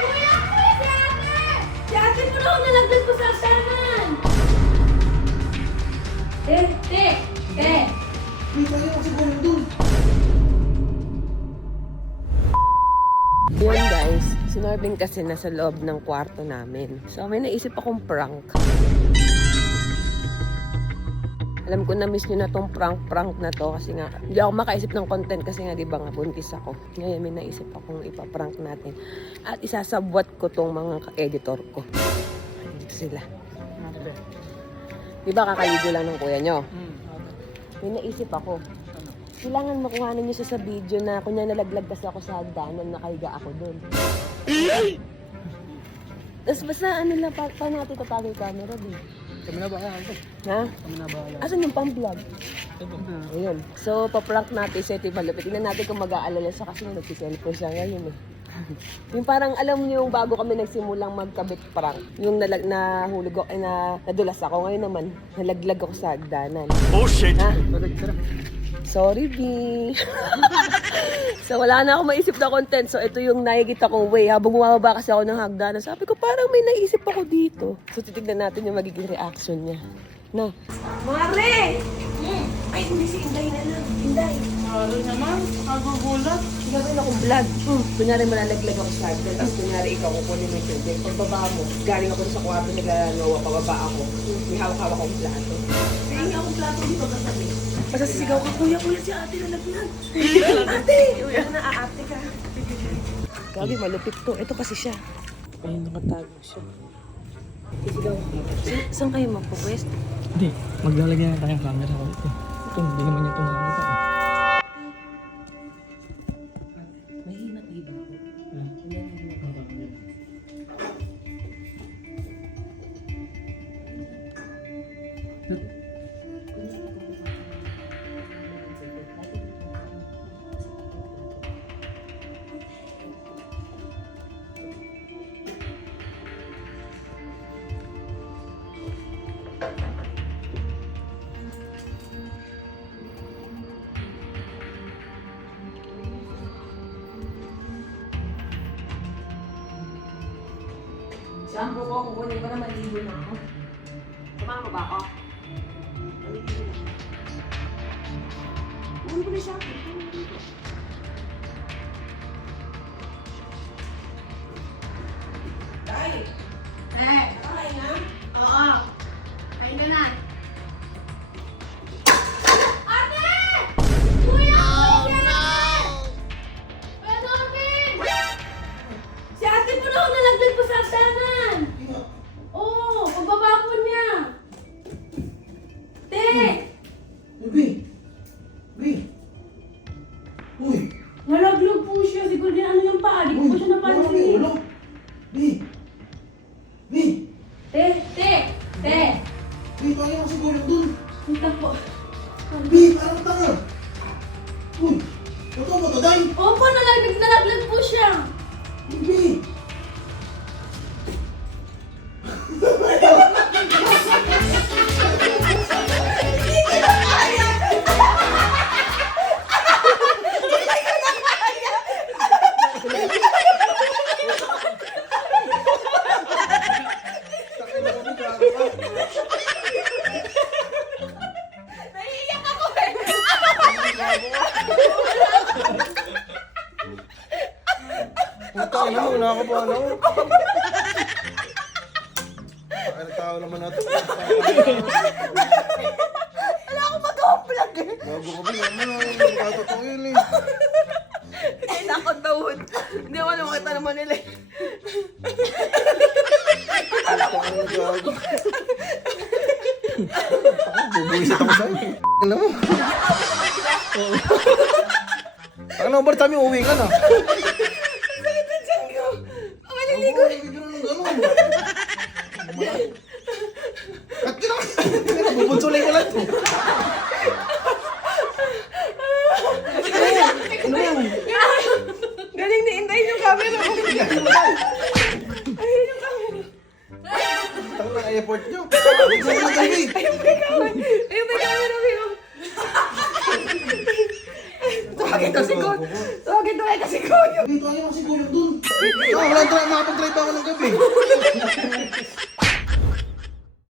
Kuya, kuya, si ate! Si ate mo na nalaglag ko sa asanan! Te! Hindi tayo kasi gawin dun. Yun guys, si Norvin kasi nasa loob ng kwarto namin. So may naisip akong prank. Alam ko na miss nyo na tong prank na to kasi nga hindi ako makaisip ng content kasi nga di ba nga buntis ako. Ngayon may naisip akong ipaprank natin. At isasabwat ko tong mga ka-editor ko. Ito sila. Di ba kakaligo lang ng kuya nyo? May naisip ako. Kailangan makuhanan nyo siya sa video na kunya nalaglag kasi ako sa hagdanan, nakahiga ako dun. Tapos basta ano lang, paano natin tatago yung camera din? Kami na ba yan? Ha? Kami na ba yan? Asan yung pang-vlog? Ayun. So, paprank natin sa ito malupit. Tingnan natin kung mag-aalala siya kasi nagsiselfie siya ngayon eh. Yung parang alam niyo yung bago kami nagsimulang magkabit prank. Yung nahulog ako, nadulas ako. Ngayon naman, nalaglag ako sa hagdanan. Oh shit! Ha? Sorry, B. So, wala na akong maisip na content. So, ito yung nakikita kong way. Habang bumababa kasi ako ng hagdanan, sabi ko, parang may naisip ako dito. So, titignan natin yung magiging reaction niya. No? Mare! Ay, hindi si Inday na lang. Inday. Maro naman, kagugulat. Gagawin akong vlog. Kunyari malalaglag ako sa hagdan. Tapos kunyari ikaw kukunin mo yung tubig. Pagbaba mo, galing ako sa kwarto, nag-anawa, pababa ako. May hawak-hawak akong plato. Kaya akong plato dito kasabi. Basta sisigaw ka, kuya, si ate nalaglag. Ate! Kuya, naaate ka. Gabi, malupit to. Ito kasi siya. Ayun, nakatago siya. Sisigaw ka. Saan kayo magpo-pwesto? Hindi, maglalagay na tayong camera ko ito. Ito, hindi naman niya ito makakita. Mahimat, di ba? Shampoo ko, kukunin ko na maligo na ako. Samahan mo ba ako? Maligo na. Kukunin ko na shampoo. Tay! Nakakain na? Oo. Kain ka na. Ate! Kuya! Oh, no! Kuya Norvin! Si ate mo na nalaglag ko sa asanan! Oo, pagbaba po niya. Te! Uy, B! Uy! Nalaglag po siya. Siguro din ano yung paa. Di ko po siya napansin. Ulo! B! B! Te! B, tayo kasi gawin dun. Punta po. B, parang tanga. Uy! Ito ba ito, Day? Opo, nalaglag po siya. B! Naiiyak ako eh. Puta, ina mo, na ako pa ano? Ang tao naman natin. Wala akong mag-vlog eh. Bago ka ba naman, nagkatotoo yun eh. Ay, nakot daw. Hindi ako namakita naman nila eh. Bubuisit ako sa'yo. Alam mo? Ano ba kami uwi ka na? Maliligo. At bubunsulay ko lang ito. Ano yan? Galing ni Inday yung camera ko. Ayun yung camera. Tangan ng airport nyo. Ayun may camera, Vio. Tawagin to si God. Tawagin to kasi kuya. Dito ayaw mo si Kuya dun. Ah, wala tayo makapag-drive ako ng gabi.